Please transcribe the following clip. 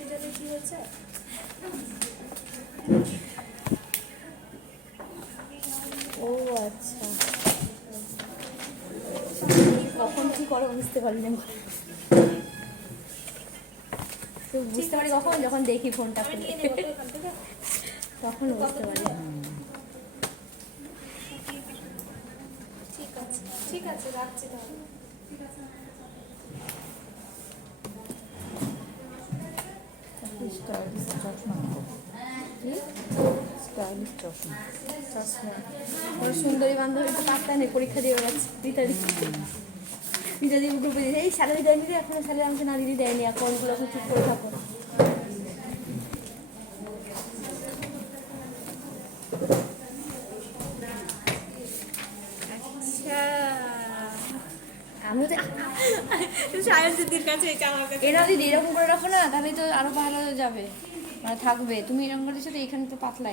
কি হয়েছে? ও আচ্ছা, কখন কি করো বুঝতে পারি না। তো বুঝতে পারি কখন, যখন দেখি ফোনটা খুলে তখন বুঝতে পারি। ঠিক আছে, ঠিক আছে, রাখছি তাহলে। স্টাইলিশ চশমা, স্টাইলিশ চশমা। চশমা ওর সুন্দরী বান্ধবী তো পাত্তা নেই, পরীক্ষা দিয়ে বেড়াচ্ছে। রিতাদি রিতাদি গ্রুপে এই স্যালারি দেয়নি রে, এখনো স্যালারি আমাকে না দিদি দেয়নি, অ্যাকাউন্টগুলো এখন চুপ করে থাকো। আচ্ছা, আমি তো সায়ন দিদির কাছে এরা দিদি এরকম করে রাখো না, তাহলে তো আরো ভালো যাবে, মানে থাকবে। তুমি এরকম করে দিচ্ছ তো, এখানে তো পাতলাই